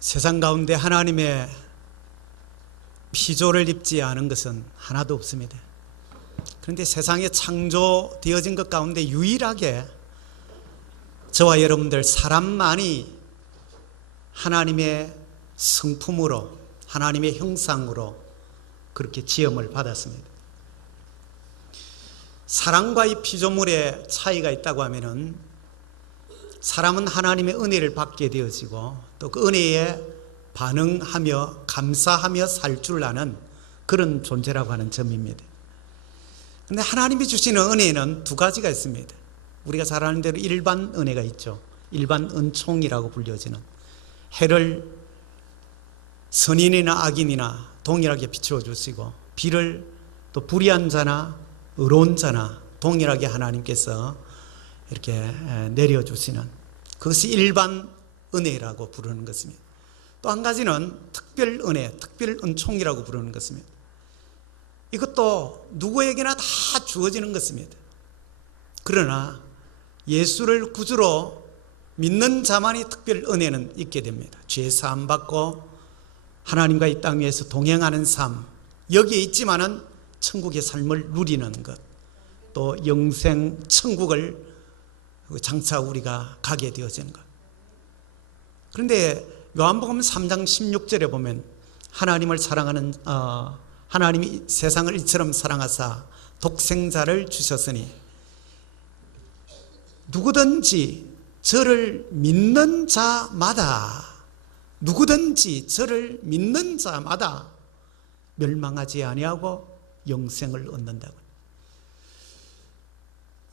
세상 가운데 하나님의 피조를 입지 않은 것은 하나도 없습니다. 그런데 세상에 창조되어진 것 가운데 유일하게 저와 여러분들 사람만이 하나님의 성품으로, 하나님의 형상으로 그렇게 지음을 받았습니다. 사람과 이 피조물의 차이가 있다고 하면은 사람은 하나님의 은혜를 받게 되어지고 또 그 은혜에 반응하며 감사하며 살 줄 아는 그런 존재라고 하는 점입니다. 그런데 하나님이 주시는 은혜는 두 가지가 있습니다. 우리가 잘 아는 대로 일반 은혜가 있죠. 일반 은총이라고 불려지는, 해를 선인이나 악인이나 동일하게 비추어 주시고 비를 또 불의한 자나 의로운 자나 동일하게 하나님께서 이렇게 내려주시는, 그것이 일반 은혜라고 부르는 것입니다. 또 한 가지는 특별 은혜, 특별 은총이라고 부르는 것입니다. 이것도 누구에게나 다 주어지는 것입니다. 그러나 예수를 구주로 믿는 자만이 특별 은혜는 있게 됩니다. 죄 사함 받고 하나님과 이 땅 위에서 동행하는 삶, 여기에 있지만은 천국의 삶을 누리는 것, 또 영생 천국을 장차 우리가 가게 되어지는 것. 그런데 요한복음 3장 16절에 보면 하나님을 사랑하는 하나님이 세상을 이처럼 사랑하사 독생자를 주셨으니 누구든지 저를 믿는 자마다, 누구든지 저를 믿는 자마다 멸망하지 아니하고 영생을 얻는다고.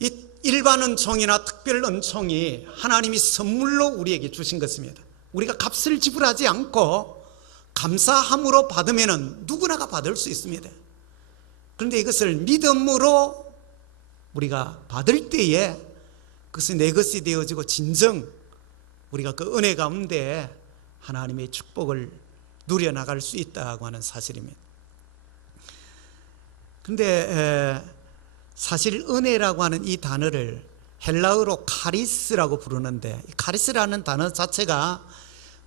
이 일반 은총이나 특별 은총이 하나님이 선물로 우리에게 주신 것입니다. 우리가 값을 지불하지 않고 감사함으로 받으면 누구나가 받을 수 있습니다. 그런데 이것을 믿음으로 우리가 받을 때에 그것이 내 것이 되어지고 진정 우리가 그 은혜 가운데 하나님의 축복을 누려나갈 수 있다고 하는 사실입니다. 그런데 사실 은혜라고 하는 이 단어를 헬라어로 카리스라고 부르는데, 카리스라는 단어 자체가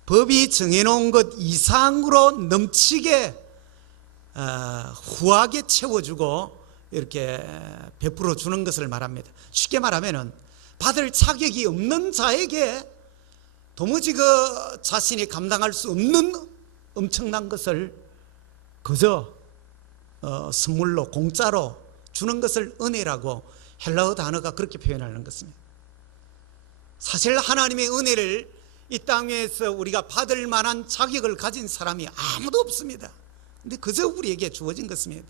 법이 정해놓은 것 이상으로 넘치게 후하게 채워주고 이렇게 베풀어 주는 것을 말합니다. 쉽게 말하면 받을 자격이 없는 자에게 도무지 그 자신이 감당할 수 없는 엄청난 것을 그저 선물로 공짜로 주는 것을 은혜라고 헬라어 단어가 그렇게 표현하는 것입니다. 사실 하나님의 은혜를 이 땅에서 우리가 받을 만한 자격을 가진 사람이 아무도 없습니다. 근데 그저 우리에게 주어진 것입니다.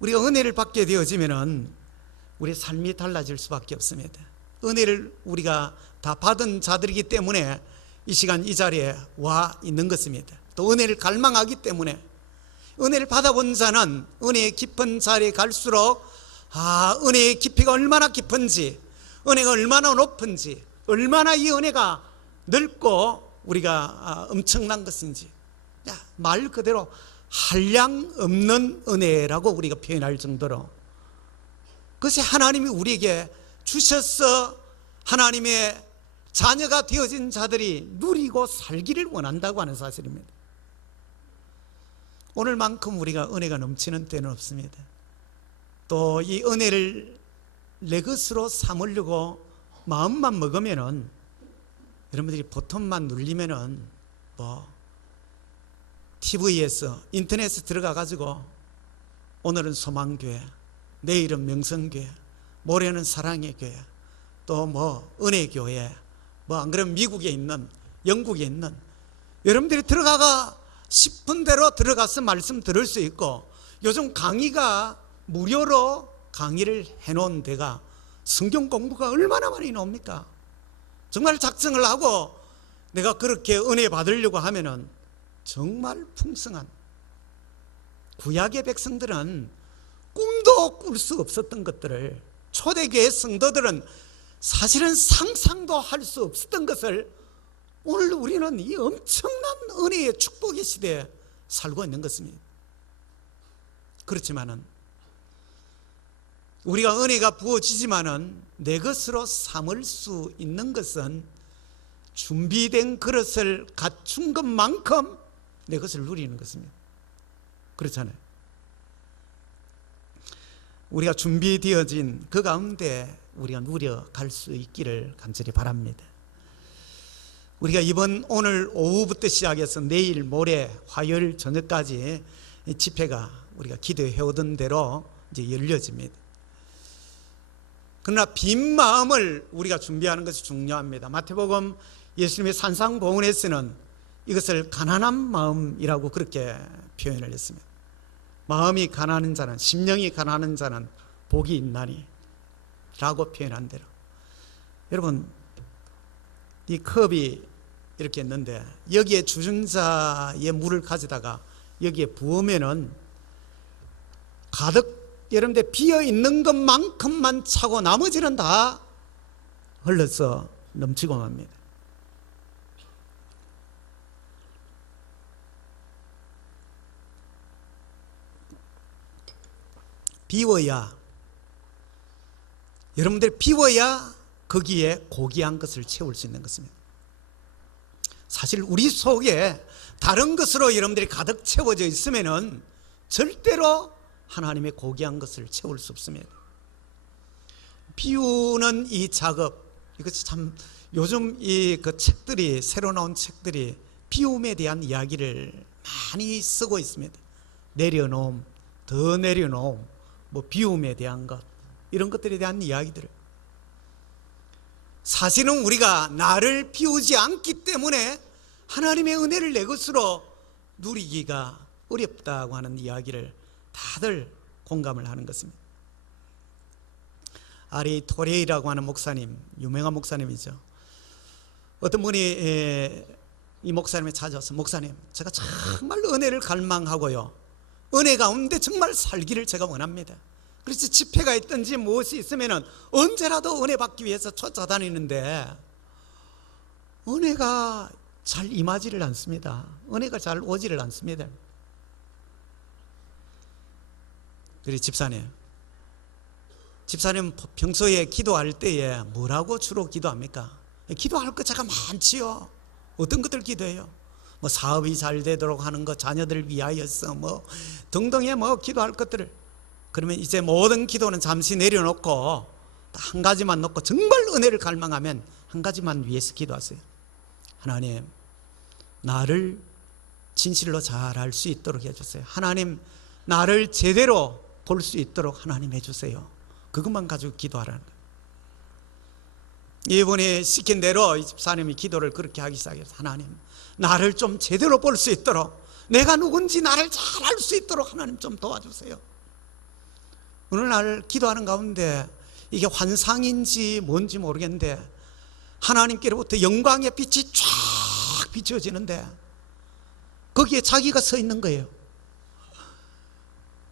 우리가 은혜를 받게 되어지면은 우리의 삶이 달라질 수밖에 없습니다. 은혜를 우리가 다 받은 자들이기 때문에 이 시간 이 자리에 와 있는 것입니다. 또 은혜를 갈망하기 때문에, 은혜를 받아본 자는 은혜의 깊은 자리에 갈수록 은혜의 깊이가 얼마나 깊은지, 은혜가 얼마나 높은지, 얼마나 이 은혜가 넓고 우리가 엄청난 것인지, 말 그대로 한량 없는 은혜라고 우리가 표현할 정도로 그것이 하나님이 우리에게 주셔서 하나님의 자녀가 되어진 자들이 누리고 살기를 원한다고 하는 사실입니다. 오늘만큼 우리가 은혜가 넘치는 때는 없습니다. 또 이 은혜를 내 것으로 삼으려고 마음만 먹으면은, 여러분들이 버튼만 눌리면은 TV에서 인터넷에 들어가 가지고 오늘은 소망교회, 내일은 명성교회, 모레는 사랑의 교회, 또 은혜교회, 안 그러면 미국에 있는, 영국에 있는, 여러분들이 들어가가 싶은 대로 들어가서 말씀 들을 수 있고, 요즘 강의가 무료로 강의를 해놓은 데가 성경 공부가 얼마나 많이 나옵니까? 정말 작정을 하고 내가 그렇게 은혜 받으려고 하면은 정말 풍성한, 구약의 백성들은 꿈도 꿀 수 없었던 것들을, 초대교회 성도들은 사실은 상상도 할 수 없었던 것을 오늘 우리는 이 엄청난 은혜의 축복의 시대에 살고 있는 것입니다. 그렇지만은 우리가 은혜가 부어지지만은 내 것으로 삼을 수 있는 것은 준비된 그릇을 갖춘 것만큼 내 것을 누리는 것입니다. 그렇잖아요. 우리가 준비되어진 그 가운데 우리가 누려갈 수 있기를 간절히 바랍니다. 우리가 오늘 오후부터 시작해서 내일 모레 화요일 저녁까지 집회가 우리가 기도해 오던 대로 이제 열려집니다. 그러나 빈 마음을 우리가 준비하는 것이 중요합니다. 마태복음 예수님의 산상보훈에서는 이것을 가난한 마음이라고 그렇게 표현을 했습니다. 마음이 가난한 자는, 심령이 가난한 자는 복이 있나니 라고 표현한 대로, 여러분, 이 컵이 이렇게 있는데 여기에 주전자에 물을 가져다가 여기에 부으면은 가득 여러분들 비어 있는 것만큼만 차고 나머지는 다 흘러서 넘치고 맙니다. 비워야, 여러분들 비워야 거기에 고귀한 것을 채울 수 있는 것입니다. 사실 우리 속에 다른 것으로 여러분들이 가득 채워져 있으면은 절대로 하나님의 고귀한 것을 채울 수 없습니다. 비우는 이 작업, 이것이 참 요즘 그 책들이, 새로 나온 책들이 비움에 대한 이야기를 많이 쓰고 있습니다. 내려놓음, 더 내려놓음, 뭐 비움에 대한 것, 이런 것들에 대한 이야기들을. 사실은 우리가 나를 비우지 않기 때문에 하나님의 은혜를 내 것으로 누리기가 어렵다고 하는 이야기를 다들 공감을 하는 것입니다. 아리 토레이라고 하는 목사님, 유명한 목사님이죠. 어떤 분이 이 목사님을 찾아와서, 목사님, 제가 정말 은혜를 갈망하고요, 은혜 가운데 정말 살기를 제가 원합니다. 그래서 집회가 있든지 무엇이 있으면 언제라도 은혜 받기 위해서 쫓아다니는데 은혜가 잘 임하지를 않습니다. 은혜가 잘 오지를 않습니다. 그리고 집사님 평소에 기도할 때에 뭐라고 주로 기도합니까? 기도할 것 제가 많지요. 어떤 것들 기도해요? 뭐 사업이 잘 되도록 하는 것, 자녀들 위하여서 뭐 등등의 뭐 기도할 것들을. 그러면 이제 모든 기도는 잠시 내려놓고 한 가지만 놓고 정말 은혜를 갈망하면 한 가지만 위해서 기도하세요. 하나님, 나를 진실로 잘 알 수 있도록 해주세요. 하나님, 나를 제대로 볼 수 있도록 하나님 해주세요. 그것만 가지고 기도하라는 거예요. 이번에 시킨 대로 이 집사님이 기도를 그렇게 하기 시작해서, 하나님, 나를 좀 제대로 볼 수 있도록, 내가 누군지 나를 잘 알 수 있도록 하나님 좀 도와주세요. 어느 날 기도하는 가운데 이게 환상인지 뭔지 모르겠는데 하나님께로부터 영광의 빛이 쫙 비춰지는데 거기에 자기가 서 있는 거예요.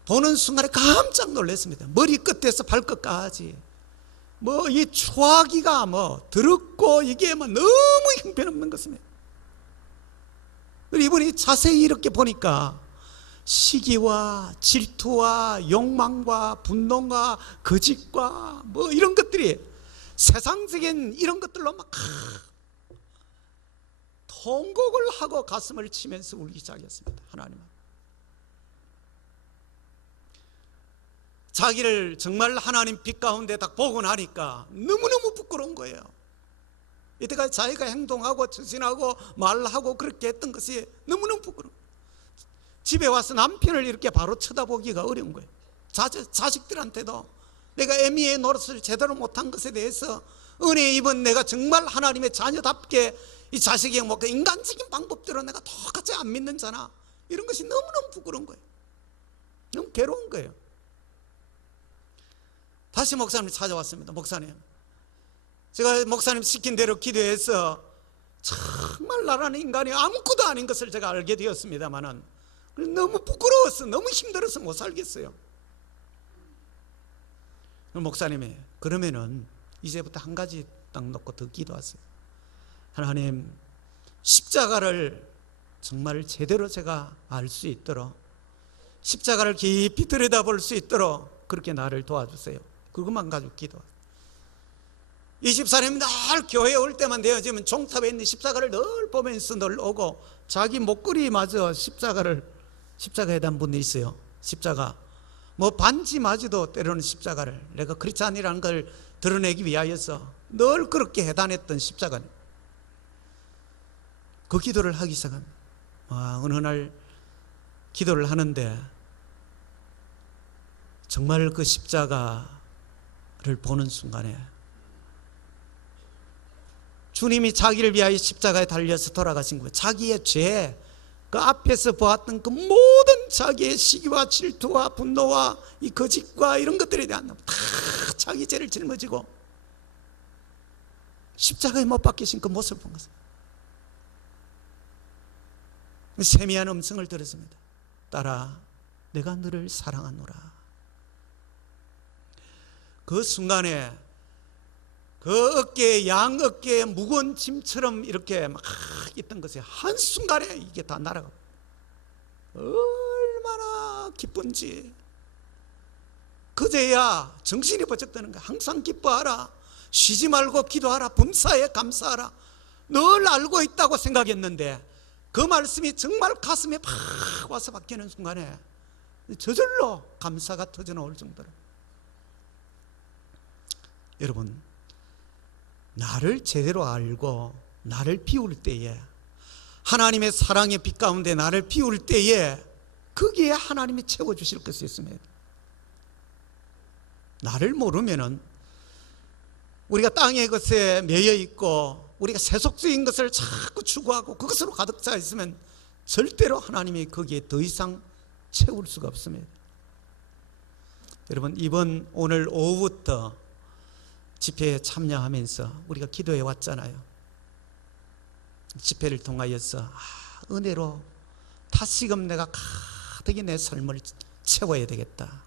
보는 순간에 깜짝 놀랐습니다. 머리끝에서 발끝까지 뭐 이 추하기가 뭐 더럽고 이게 뭐 너무 형편없는 것입니다. 이분이 자세히 이렇게 보니까 시기와 질투와 욕망과 분노와 거짓과 뭐 이런 것들이 세상적인 이런 것들로 막 통곡을 하고 가슴을 치면서 울기 시작했습니다. 하나님, 자기를 정말 하나님 빛 가운데 딱 보고 나니까 너무너무 부끄러운 거예요. 이때까지 자기가 행동하고 처신하고 말하고 그렇게 했던 것이 너무너무 부끄러워. 집에 와서 남편을 이렇게 바로 쳐다보기가 어려운 거예요. 자식들한테도 내가 애미의 노릇을 제대로 못한 것에 대해서 은혜 입은 내가 정말 하나님의 자녀답게 이 자식의 뭐 인간적인 방법대로 내가 똑같이 안 믿는 자나, 이런 것이 너무너무 부끄러운 거예요. 너무 괴로운 거예요. 다시 목사님 찾아왔습니다. 목사님, 제가 목사님 시킨 대로 기도해서 정말 나라는 인간이 아무것도 아닌 것을 제가 알게 되었습니다만은 너무 부끄러워서 너무 힘들어서 못 살겠어요. 목사님이, 그러면은 이제부터 한 가지 딱 놓고 더 기도하세요. 하나님, 십자가를 정말 제대로 제가 알 수 있도록, 십자가를 깊이 들여다볼 수 있도록 그렇게 나를 도와주세요. 그것만 가지고 기도하세요. 이 집사람이 늘 교회에 올 때만 되어지면 종탑에 있는 십자가를 늘 보면서 늘 오고, 자기 목걸이마저 십자가에 대한 분이 있어요. 십자가 뭐 반지마저도 때로는 십자가를, 내가 크리스찬이라는 걸 드러내기 위하여서 늘 그렇게 해단했던 십자가는, 그 기도를 하기 시작합니다. 어느 날 기도를 하는데 정말 그 십자가를 보는 순간에 주님이 자기를 위하여 십자가에 달려서 돌아가신 거예요. 자기의 죄, 그 앞에서 보았던 그 모든 자기의 시기와 질투와 분노와 이 거짓과 이런 것들에 대한 다 자기 죄를 짊어지고 십자가에 못 박히신 그 모습을 본 것입니다. 세미한 음성을 들었습니다. 딸아, 내가 너를 사랑하노라. 그 순간에 그 어깨에, 양 어깨에 무거운 짐처럼 이렇게 막 있던 것이 한순간에 이게 다 날아가고, 얼마나 기쁜지. 그제야 정신이 번쩍 드는 거야. 항상 기뻐하라, 쉬지 말고 기도하라, 범사에 감사하라. 늘 알고 있다고 생각했는데 그 말씀이 정말 가슴에 팍 와서 박히는 순간에 저절로 감사가 터져나올 정도로. 여러분, 나를 제대로 알고 나를 비울 때에, 하나님의 사랑의 빛 가운데 나를 비울 때에 거기에 하나님이 채워주실 것이 있습니다. 나를 모르면은 우리가 땅의 것에 매여 있고 우리가 세속적인 것을 자꾸 추구하고 그것으로 가득 차 있으면 절대로 하나님이 거기에 더 이상 채울 수가 없습니다. 여러분, 오늘 오후부터 집회에 참여하면서 우리가 기도해 왔잖아요. 집회를 통하여서 은혜로 다시금 내가 가득히 내 삶을 채워야 되겠다,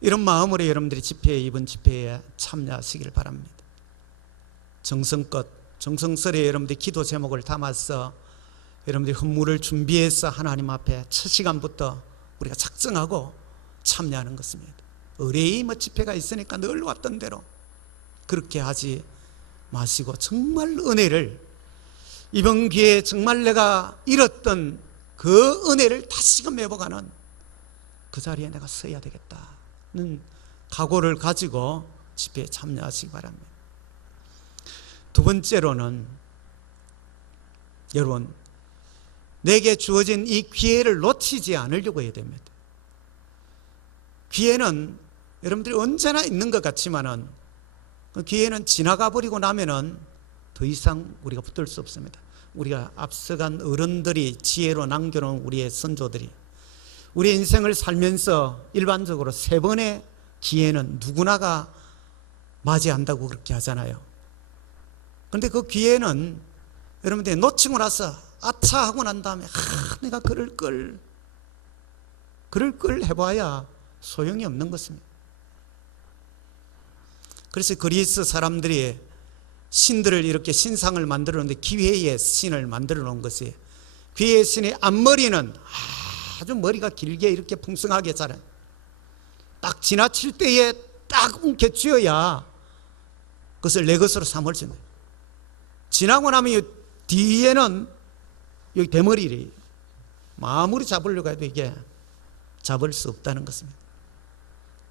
이런 마음으로 여러분들이 이번 집회에 참여하시길 바랍니다. 정성껏, 정성스레 여러분들이 기도 제목을 담아서 여러분들이 헌물을 준비해서 하나님 앞에 첫 시간부터 우리가 작정하고 참여하는 것입니다. 의뢰의 집회가 있으니까 늘 왔던 대로 그렇게 하지 마시고, 정말 은혜를, 이번 기회에 정말 내가 잃었던 그 은혜를 다시금 회복하는 그 자리에 내가 서야 되겠다는 각오를 가지고 집회에 참여하시기 바랍니다. 두 번째로는, 여러분, 내게 주어진 이 기회를 놓치지 않으려고 해야 됩니다. 기회는 여러분들이 언제나 있는 것 같지만은 그 기회는 지나가 버리고 나면은 더 이상 우리가 붙들 수 없습니다. 우리가 앞서간 어른들이 지혜로 남겨놓은 우리의 선조들이 우리 인생을 살면서 일반적으로 3번의 기회는 누구나가 맞이한다고 그렇게 하잖아요. 그런데 그 기회는 여러분들이 놓치고 나서 아차 하고 난 다음에 내가 그럴 걸 해봐야 소용이 없는 것입니다. 그래서 그리스 사람들이 신들을 이렇게 신상을 만들어 놓는데 기회의 신을 만들어 놓은 것이, 기회의 신의 앞머리는 아주 머리가 길게 이렇게 풍성하게 자라요. 딱 지나칠 때에 딱 움켜쥐어야 그것을 내 것으로 삼을 수 있는, 지나고 나면 뒤에는 여기 대머리를 아무리 잡으려고 해도 이게 잡을 수 없다는 것입니다.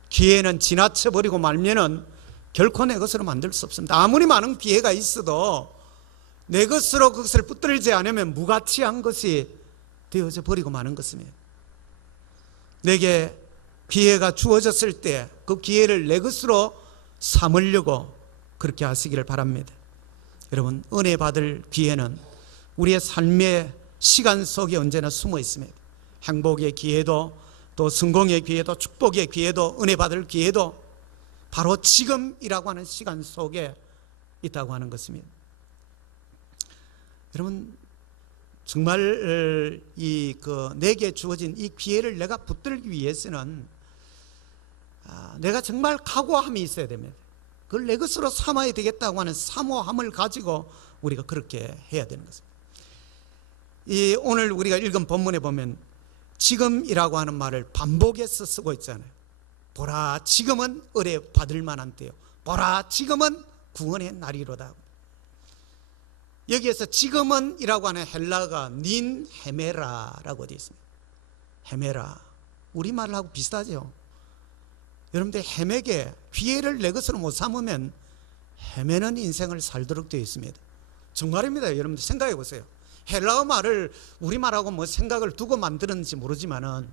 기회는 지나쳐버리고 말면은 결코 내 것으로 만들 수 없습니다. 아무리 많은 기회가 있어도 내 것으로 그것을 붙들지 않으면 무가치한 것이 되어져 버리고 마는 것입니다. 내게 기회가 주어졌을 때 그 기회를 내 것으로 삼으려고 그렇게 하시기를 바랍니다. 여러분, 은혜 받을 기회는 우리의 삶의 시간 속에 언제나 숨어 있습니다. 행복의 기회도, 또 성공의 기회도, 축복의 기회도, 은혜 받을 기회도 바로 지금이라고 하는 시간 속에 있다고 하는 것입니다. 여러분, 정말 내게 주어진 이 기회를 내가 붙들기 위해서는 내가 정말 각오함이 있어야 됩니다. 그걸 내 것으로 삼아야 되겠다고 하는 사모함을 가지고 우리가 그렇게 해야 되는 것입니다. 오늘 우리가 읽은 본문에 보면 지금이라고 하는 말을 반복해서 쓰고 있잖아요. 보라, 지금은 의뢰 받을 만한 때요. 보라 지금은 구원의 날이로다. 여기에서 지금은 이라고 하는 헬라어가 닌 헤메라라고 되어 있습니다. 헤메라, 우리말하고 비슷하죠. 여러분들 헤매게 기회를 내 것으로 못 삼으면 헤매는 인생을 살도록 되어 있습니다. 정말입니다. 여러분들 생각해 보세요. 헬라어 말을 우리말하고 뭐 생각을 두고 만드는지 모르지만은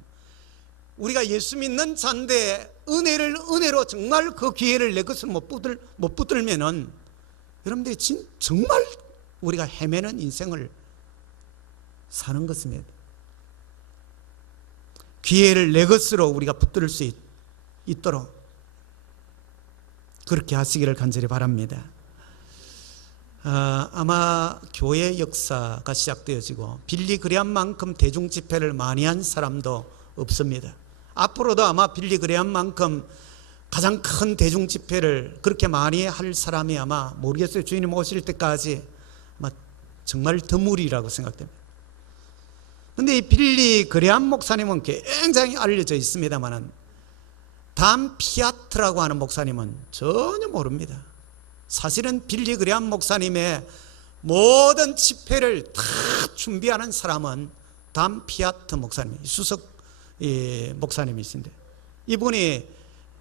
우리가 예수 믿는 자인데 은혜로 정말 그 기회를 내 것으로 못 붙들면은 여러분들이 정말 우리가 헤매는 인생을 사는 것입니다. 기회를 내 것으로 우리가 붙들 수 있도록 그렇게 하시기를 간절히 바랍니다. 아마 교회 역사가 시작되어지고 빌리 그레함만큼 대중 집회를 많이 한 사람도 없습니다. 앞으로도 아마 빌리 그레함만큼 가장 큰 대중 집회를 그렇게 많이 할 사람이 아마 모르겠어요. 주인님 오실 때까지 아마 정말 드물이라고 생각됩니다. 그런데 이 빌리 그레함 목사님은 굉장히 알려져 있습니다만은 단 피아트라고 하는 목사님은 전혀 모릅니다. 사실은 빌리 그레함 목사님의 모든 집회를 다 준비하는 사람은 단 피아트 목사님, 수석 목사님이신데 이분이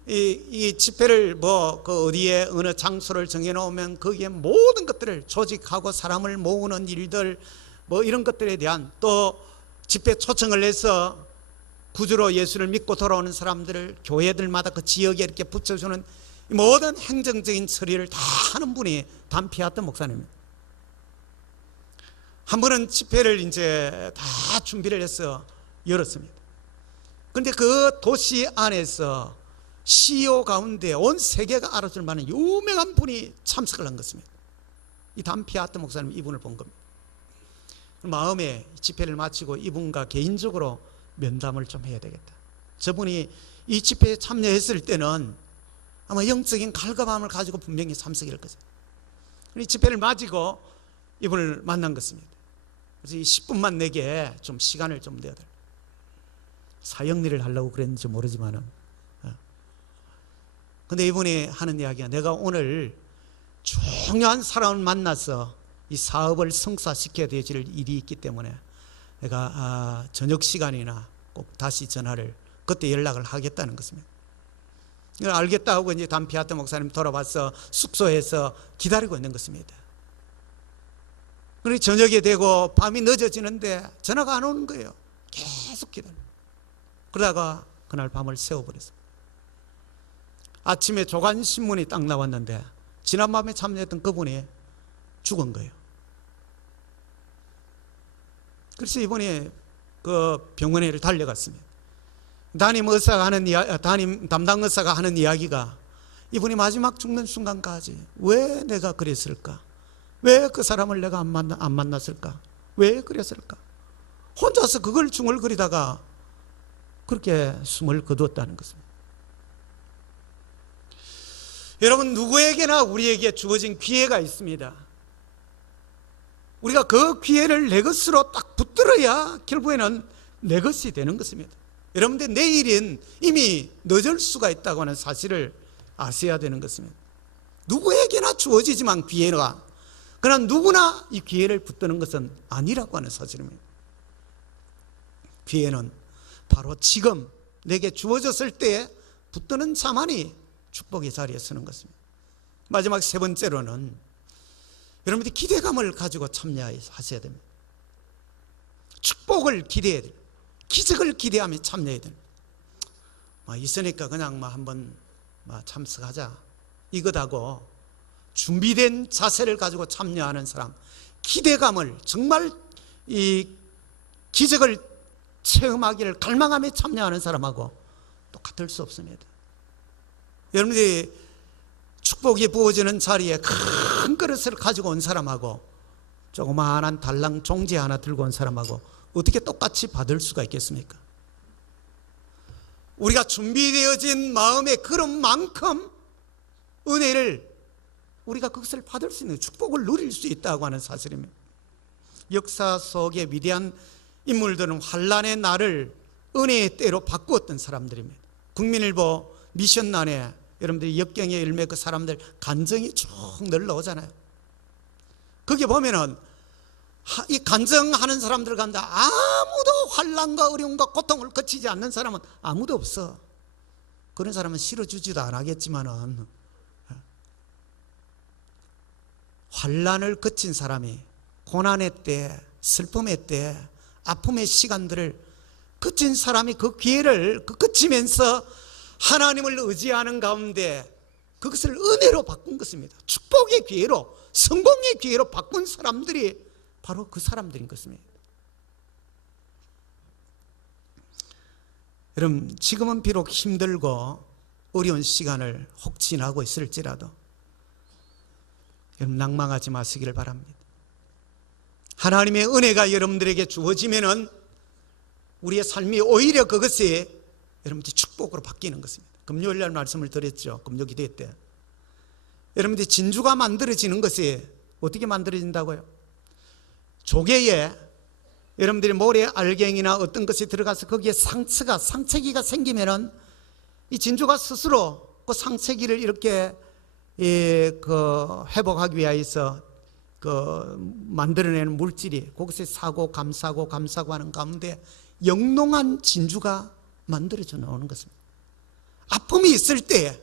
이 집회를 그 어디에 어느 장소를 정해놓으면 거기에 모든 것들을 조직하고 사람을 모으는 일들 이런 것들에 대한 또 집회 초청을 해서 구주로 예수를 믿고 돌아오는 사람들을 교회들마다 그 지역에 이렇게 붙여주는 모든 행정적인 처리를 다 하는 분이 단피아트 목사님입니다. 한 번은 집회를 이제 다 준비를 해서 열었습니다. 그런데 그 도시 안에서 CEO 가운데 온 세계가 알아줄 만한 유명한 분이 참석을 한 것입니다. 이 단피아트 목사님 이분을 본 겁니다. 마음에 집회를 마치고 이분과 개인적으로 면담을 좀 해야 되겠다. 저분이 이 집회에 참여했을 때는 아마 영적인 갈급함을 가지고 분명히 참석할 거죠. 이 집회를 마치고 이분을 만난 것입니다. 그래서 이 10분만 내게 좀 시간을 좀 내어달라. 사형리를 하려고 그랬는지 모르지만은. 근데 이분이 하는 이야기가 내가 오늘 중요한 사람을 만나서 이 사업을 성사시켜야 될 일이 있기 때문에 내가 저녁 시간이나 꼭 다시 전화를 그때 연락을 하겠다는 것입니다. 이걸 알겠다 하고 이제 단피아트 목사님 돌아와서 숙소에서 기다리고 있는 것입니다. 그런데 저녁이 되고 밤이 늦어지는데 전화가 안 오는 거예요. 계속 기다려. 그러다가 그날 밤을 새워버렸습니다. 아침에 조간신문이 딱 나왔는데 지난밤에 참여했던 그분이 죽은 거예요. 그래서 이분이 그 병원에 달려갔습니다. 담당 의사가 하는 이야기가 이분이 마지막 죽는 순간까지 왜 내가 그랬을까? 왜 그 사람을 내가 안 만났을까? 왜 그랬을까? 혼자서 그걸 중얼거리다가 그렇게 숨을 거두었다는 것입니다. 여러분, 누구에게나 우리에게 주어진 기회가 있습니다. 우리가 그 기회를 내 것으로 딱 붙들어야 결국에는 내 것이 되는 것입니다. 여러분들 내일은 이미 늦을 수가 있다고 하는 사실을 아셔야 되는 것입니다. 누구에게나 주어지지만 기회가, 그러나 누구나 이 기회를 붙드는 것은 아니라고 하는 사실입니다. 기회는 바로 지금 내게 주어졌을 때 붙드는 자만이 축복의 자리에 서는 것입니다. 마지막 세 번째로는 여러분들이 기대감을 가지고 참여하셔야 됩니다. 축복을 기대해야 돼요. 기적을 기대하며 참여해야 됩니다. 있으니까 그냥 한번 참석하자 이것하고 준비된 자세를 가지고 참여하는 사람, 기대감을 정말 이 기적을 체험하기를 갈망하며 참여하는 사람하고 똑같을 수 없습니다. 여러분들이 축복이 부어지는 자리에 큰 그릇을 가지고 온 사람하고 조그마한 달랑 종지 하나 들고 온 사람하고 어떻게 똑같이 받을 수가 있겠습니까? 우리가 준비되어진 마음의 그릇만큼 은혜를 우리가 그것을 받을 수 있는 축복을 누릴 수 있다고 하는 사실입니다. 역사 속의 위대한 인물들은 환란의 날을 은혜의 때로 바꾸었던 사람들입니다. 국민일보 미션란에 여러분들이 역경의 열매 그 사람들 간증이 쭉 늘러오잖아요. 거기 보면은 이 간증하는 사람들 가운데 아무도 환난과 어려움과 고통을 거치지 않는 사람은 아무도 없어. 그런 사람은 실어주지도 않겠지만은 환난을 거친 사람이 고난의 때, 슬픔의 때, 아픔의 시간들을 거친 사람이 그 기회를 거치면서 하나님을 의지하는 가운데 그것을 은혜로 바꾼 것입니다. 축복의 기회로, 성공의 기회로 바꾼 사람들이 바로 그 사람들인 것입니다. 여러분, 지금은 비록 힘들고 어려운 시간을 혹 지나고 있을지라도 여러분 낭망하지 마시기를 바랍니다. 하나님의 은혜가 여러분들에게 주어지면은 우리의 삶이 오히려 그것이 여러분들 축복으로 바뀌는 것입니다. 금요일 날 말씀을 드렸죠. 금요 기도 때. 여러분들 진주가 만들어지는 것이 어떻게 만들어진다고요? 조개에 여러분들이 모래 알갱이나 어떤 것이 들어가서 거기에 상체기가 생기면은 이 진주가 스스로 그 상체기를 이렇게 회복하기 위해서 만들어내는 물질이 거기서 사고 감싸고 하는 가운데 영롱한 진주가 만들어져 나오는 것입니다. 아픔이 있을 때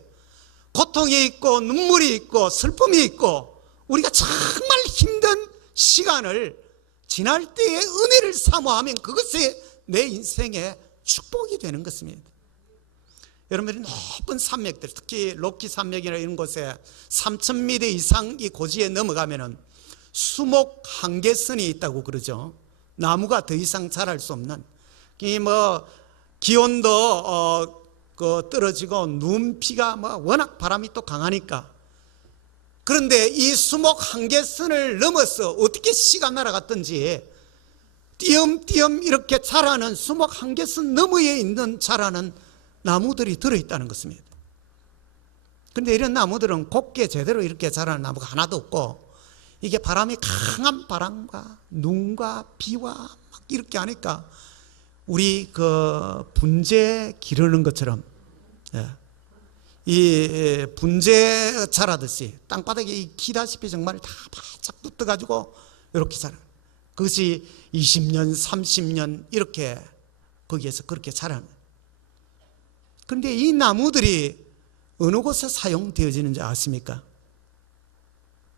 고통이 있고 눈물이 있고 슬픔이 있고 우리가 정말 힘든 시간을 지날 때의 은혜를 사모하면 그것이 내 인생의 축복이 되는 것입니다. 여러분들이 높은 산맥들, 특히 로키 산맥이나 이런 곳에 3,000m 이상 이 고지에 넘어가면은 수목 한계선이 있다고 그러죠. 나무가 더 이상 자랄 수 없는. 기온도 떨어지고 눈비가 워낙 바람이 또 강하니까. 그런데 이 수목 한계선을 넘어서 어떻게 씨가 날아갔든지 띄엄띄엄 이렇게 자라는 수목 한계선 너머에 있는 자라는 나무들이 들어있다는 것입니다. 그런데 이런 나무들은 곱게 제대로 이렇게 자라는 나무가 하나도 없고 이게 바람이 강한 바람과 눈과 비와 막 이렇게 하니까 우리 분재 기르는 것처럼 이 분재 자라듯이 땅바닥에 기다시피 정말 다 바짝 붙어가지고 이렇게 자라. 그것이 20년, 30년 이렇게 거기에서 그렇게 자라는 거예요. 그런데 이 나무들이 어느 곳에 사용되어지는지 아십니까?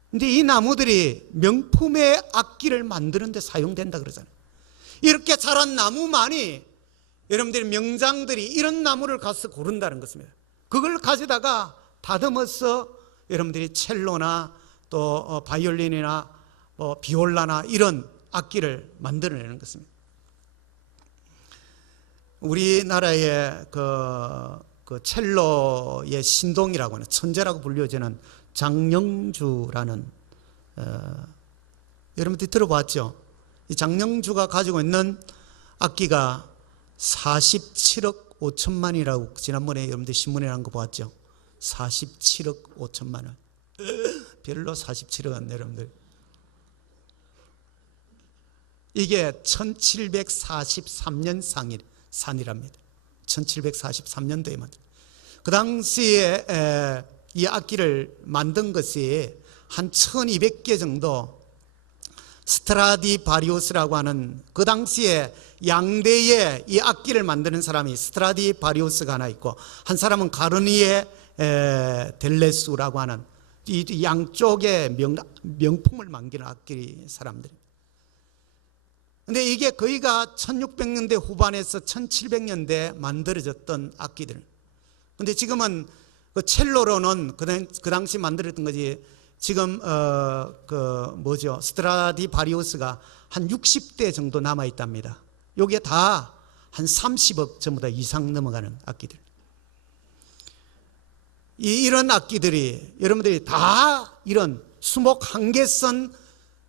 근데 이 나무들이 명품의 악기를 만드는 데 사용된다 그러잖아요. 이렇게 자란 나무만이 여러분들이 명장들이 이런 나무를 가서 고른다는 것입니다. 그걸 가져다가 다듬어서 여러분들이 첼로나 또 바이올린이나 비올라나 이런 악기를 만들어내는 것입니다. 우리나라의 그 첼로의 신동이라고 하는 천재라고 불려지는 장영주라는 여러분들이 들어봤죠? 이 장영주가 가지고 있는 악기가 47억 5천만이라고 지난번에 여러분들 신문에 난 거 보았죠? 47억 5천만 원. 별로 47억 안 여러분들. 이게 1743년 산이랍니다. 1743년도에 만든. 그 당시에 이 악기를 만든 것이 한 1200개 정도 스트라디바리우스라고 하는 그 당시에 양대의 이 악기를 만드는 사람이 스트라디바리우스가 하나 있고 한 사람은 가르니에 델레수라고 하는 이 양쪽의 명품을 만드는 악기 사람들. 근데 이게 거의가 1600년대 후반에서 1700년대 만들어졌던 악기들. 근데 지금은 그 첼로로는 그 당시 만들었던 거지. 지금 스트라디바리우스가 한 60대 정도 남아 있답니다. 요게 다 한 30억 전부 다 이상 넘어가는 악기들. 이런 악기들이 여러분들이 다 이런 수목 한계선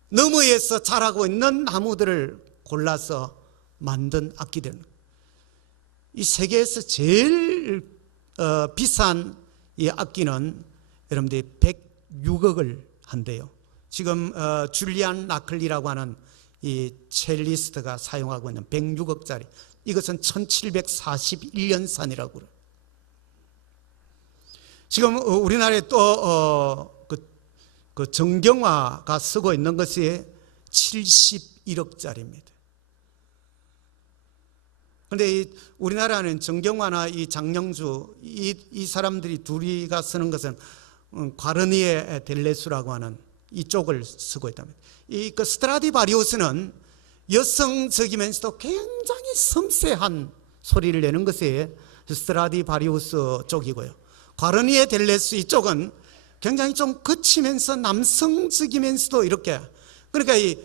너머에서 자라고 있는 나무들을 골라서 만든 악기들. 이 세계에서 제일 비싼 이 악기는 여러분들이 106억을 한대요. 지금 줄리안 라클리라고 하는 이 첼리스트가 사용하고 있는 106억짜리 이것은 1741년산이라고 그래요. 지금 우리나라에 또 그 정경화가 쓰고 있는 것이 71억짜리입니다. 그런데 우리나라는 정경화나 이 장영주 이 사람들이 둘이가 쓰는 것은 과르니에 델레수라고 하는 이쪽을 쓰고 있답니다. 그 스트라디바리우스는 여성적이면서도 굉장히 섬세한 소리를 내는 것이 스트라디바리우스 쪽이고요. 과르니에 델레수 이쪽은 굉장히 좀 거치면서 남성적이면서도 이렇게, 그러니까 이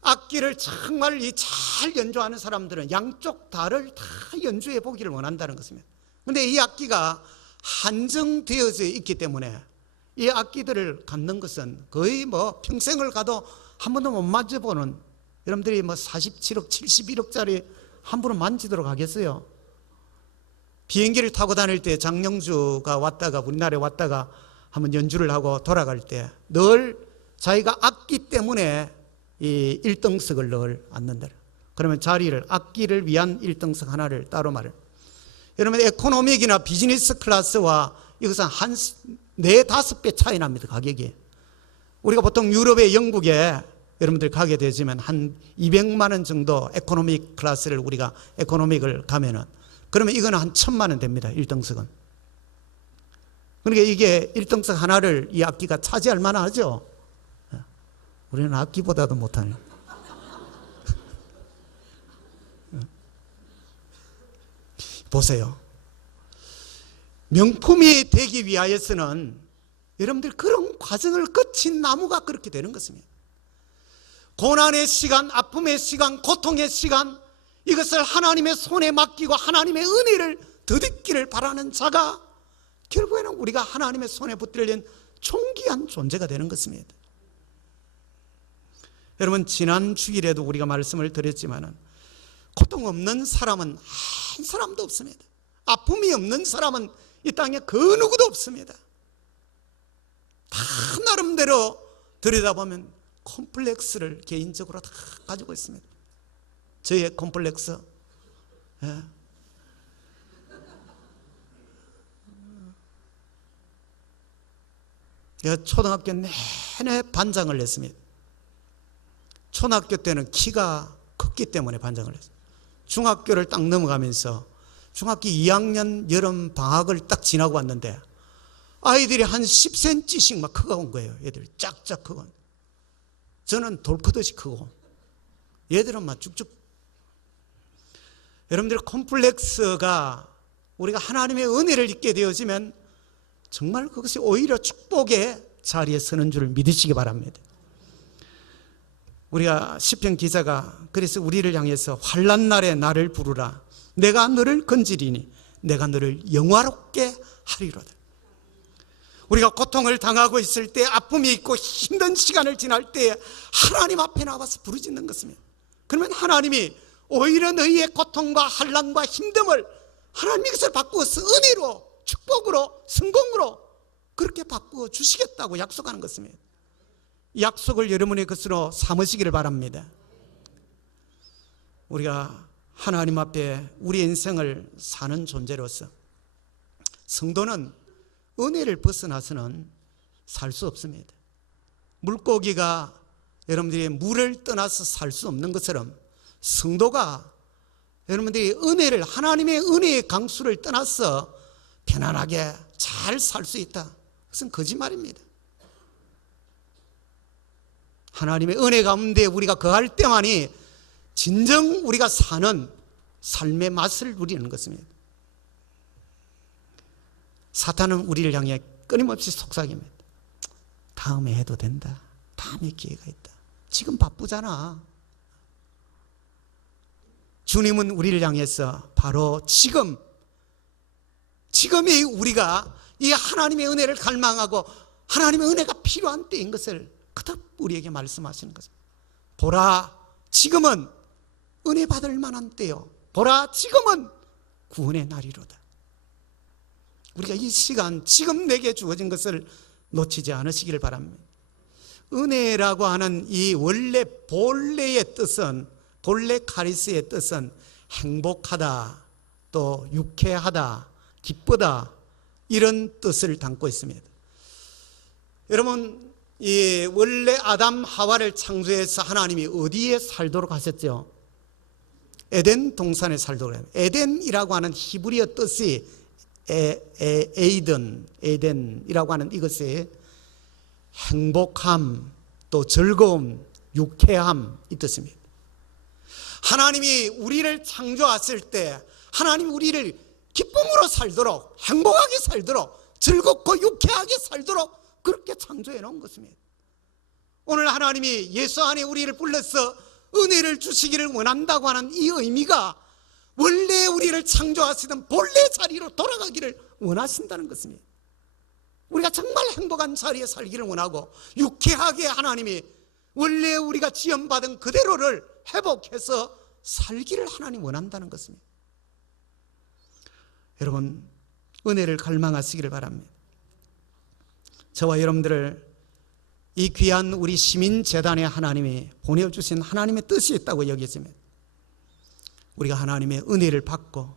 악기를 정말 잘 연주하는 사람들은 양쪽 다를 다 연주해 보기를 원한다는 것입니다. 그런데 이 악기가 한정되어져 있기 때문에 이 악기들을 갖는 것은 거의 뭐 평생을 가도 한 번도 못 만져보는, 여러분들이 뭐 47억, 71억짜리 함부로 만지도록 하겠어요? 비행기를 타고 다닐 때 장영주가 왔다가 우리나라에 왔다가 한번 연주를 하고 돌아갈 때 늘 자기가 악기 때문에 이 1등석을 늘 앉는다. 그러면 자리를, 악기를 위한 1등석 하나를 따로 말을. 여러분, 에코노믹이나 비즈니스 클래스와 이것은 한 4, 5배 차이 납니다, 가격이. 우리가 보통 유럽에, 영국에 여러분들 가게 되지만 한 200만 원 정도 에코노믹 클래스를 우리가 에코노믹을 가면은, 그러면 이거는 한 1,000만 원 됩니다, 1등석은. 그러니까 이게 1등석 하나를 이 악기가 차지할 만하죠. 우리는 악기보다도 못하네요. 보세요. 명품이 되기 위하여서는 여러분들 그런 과정을 거친 나무가 그렇게 되는 것입니다. 고난의 시간, 아픔의 시간, 고통의 시간, 이것을 하나님의 손에 맡기고 하나님의 은혜를 덧입기를 바라는 자가 결국에는 우리가 하나님의 손에 붙들린 존귀한 존재가 되는 것입니다. 여러분, 지난 주일에도 우리가 말씀을 드렸지만 고통 없는 사람은 한 사람도 없습니다. 아픔이 없는 사람은 이 땅에 그 누구도 없습니다. 다 나름대로 들여다보면 콤플렉스를 개인적으로 다 가지고 있습니다. 저의 콤플렉스. 예. 제가 초등학교 내내 반장을 했습니다. 초등학교 때는 키가 컸기 때문에 반장을 했어요. 중학교를 딱 넘어가면서 중학교 2학년 여름 방학을 딱 지나고 왔는데 아이들이 한 10cm씩 막 커가온 거예요. 애들 짝짝 크고. 저는 돌 크듯이 크고 얘들은 막 쭉쭉. 여러분들, 콤플렉스가 우리가 하나님의 은혜를 입게 되어지면 정말 그것이 오히려 축복의 자리에 서는 줄을 믿으시기 바랍니다. 우리가 시편 기자가 그래서 우리를 향해서 환난 날에 나를 부르라. 내가 너를 건지리니 내가 너를 영화롭게 하리로다. 우리가 고통을 당하고 있을 때, 아픔이 있고 힘든 시간을 지날 때 하나님 앞에 나와서 부르짖는 것입니다. 그러면 하나님이 오히려 너희의 고통과 환난과 힘듦을 하나님이 그것을 바꾸어서 은혜로, 축복으로, 성공으로 그렇게 바꾸어 주시겠다고 약속하는 것입니다. 이 약속을 여러분의 것으로 삼으시기를 바랍니다. 우리가 하나님 앞에 우리 인생을 사는 존재로서 성도는 은혜를 벗어나서는 살 수 없습니다. 물고기가 여러분들이 물을 떠나서 살 수 없는 것처럼 성도가 여러분들이 은혜를, 하나님의 은혜의 강수를 떠나서 편안하게 잘 살 수 있다. 그것은 거짓말입니다. 하나님의 은혜 가운데 우리가 거할 때만이 진정 우리가 사는 삶의 맛을 누리는 것입니다. 사탄은 우리를 향해 끊임없이 속삭입니다. 다음에 해도 된다. 다음에 기회가 있다. 지금 바쁘잖아. 주님은 우리를 향해서 바로 지금이 우리가 이 하나님의 은혜를 갈망하고 하나님의 은혜가 필요한 때인 것을 그닥 우리에게 말씀하시는 것입니다. 보라, 지금은 은혜 받을 만한 때요. 보라, 지금은 구원의 날이로다. 우리가 이 시간, 지금 내게 주어진 것을 놓치지 않으시기를 바랍니다. 은혜라고 하는 이 원래 본래의 뜻은, 본래 카리스의 뜻은 행복하다, 또 유쾌하다, 기쁘다, 이런 뜻을 담고 있습니다. 여러분, 이 원래 아담 하와를 창조해서 하나님이 어디에 살도록 하셨죠? 에덴 동산에 살도록 해요. 에덴이라고 하는 히브리어 뜻이 에덴이라고 하는 이것이 행복함, 또 즐거움, 유쾌함 이 뜻입니다. 하나님이 우리를 창조하실 때 하나님이 우리를 기쁨으로 살도록, 행복하게 살도록, 즐겁고 유쾌하게 살도록 그렇게 창조해 놓은 것입니다. 오늘 하나님이 예수 안에 우리를 불러서 은혜를 주시기를 원한다고 하는 이 의미가 원래 우리를 창조하시던 본래 자리로 돌아가기를 원하신다는 것입니다. 우리가 정말 행복한 자리에 살기를 원하고 유쾌하게 하나님이 원래 우리가 지원받은 그대로를 회복해서 살기를 하나님 원한다는 것입니다. 여러분, 은혜를 갈망하시기를 바랍니다. 저와 여러분들을 이 귀한 우리 시민재단에 하나님이 보내주신 하나님의 뜻이 있다고 여기십니다. 우리가 하나님의 은혜를 받고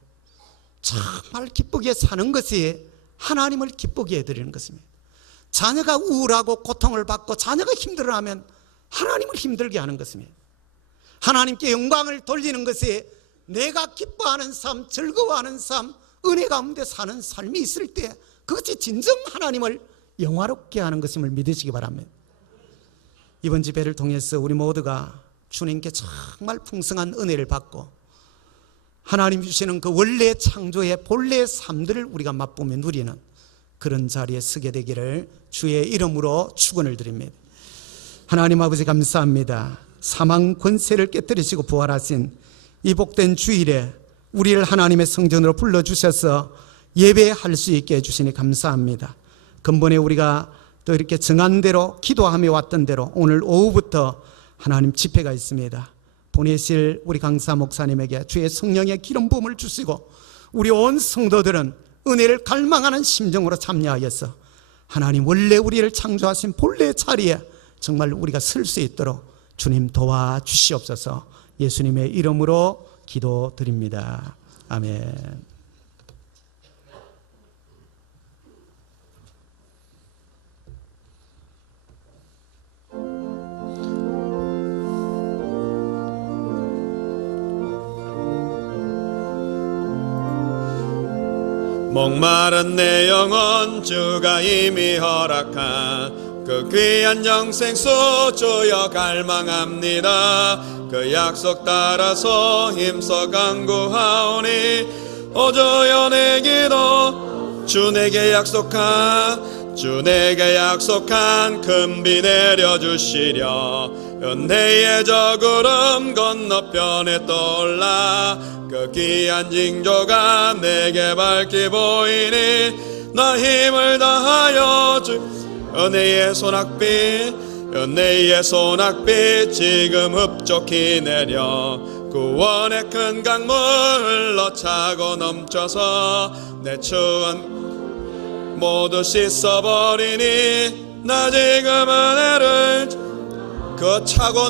정말 기쁘게 사는 것이 하나님을 기쁘게 해드리는 것입니다. 자녀가 우울하고 고통을 받고 자녀가 힘들어하면 하나님을 힘들게 하는 것입니다. 하나님께 영광을 돌리는 것이 내가 기뻐하는 삶, 즐거워하는 삶, 은혜 가운데 사는 삶이 있을 때 그것이 진정 하나님을 영화롭게 하는 것임을 믿으시기 바랍니다. 이번 집회를 통해서 우리 모두가 주님께 정말 풍성한 은혜를 받고 하나님 주시는 그 원래 창조의 본래의 삶들을 우리가 맛보며 누리는 그런 자리에 서게 되기를 주의 이름으로 축원을 드립니다. 하나님 아버지 감사합니다. 사망 권세를 깨뜨리시고 부활하신 이 복된 주일에 우리를 하나님의 성전으로 불러주셔서 예배할 수 있게 해주시니 감사합니다. 근본에 우리가 또 이렇게 정한 대로 기도하며 왔던 대로 오늘 오후부터 하나님 집회가 있습니다. 보내실 우리 강사 목사님에게 주의 성령의 기름 부음을 주시고 우리 온 성도들은 은혜를 갈망하는 심정으로 참여하여서 하나님 원래 우리를 창조하신 본래의 자리에 정말 우리가 설 수 있도록 주님 도와주시옵소서. 예수님의 이름으로 기도드립니다. 아멘. 목마른 내 영혼 주가 이미 허락한 그 귀한 영생수 주여 갈망합니다. 그 약속 따라서 힘써 간구하오니 오주여 내 기도 주 내게 약속한 큰 비 내려주시려 은혜의 저 구름 건너편에 떠올라 그 귀한 징조가 내게 밝히 보이니 나 힘을 다하여 주 은혜의 소낙빛 지금 흡족히 내려 구원의 큰 강물 흘러 차고 넘쳐서 내 추원 모두 씻어버리니 나 지금 은혜를 그 차고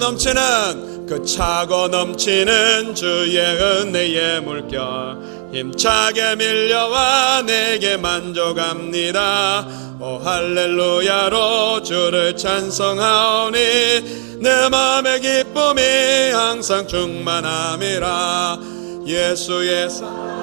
넘치는 주의 은혜의 물결 힘차게 밀려와 내게 만족합니다. 오 할렐루야로 주를 찬송하오니 내 맘의 기쁨이 항상 충만함이라. 예수의 사랑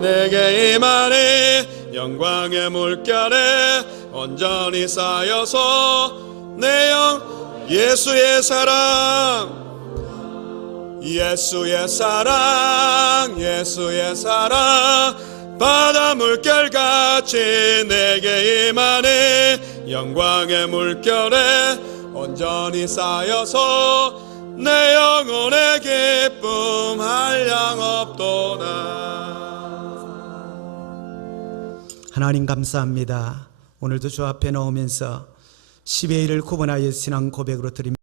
내게 임하니 영광의 물결에 온전히 쌓여서 내 영 예수의 사랑 바다 물결같이 내게 임하니 영광의 물결에 온전히 쌓여서 내 영혼의 기쁨 한량없도다. 하나님 감사합니다. 오늘도 주 앞에 나오면서 10의 1을 구분하여 신앙 고백으로 드립니다.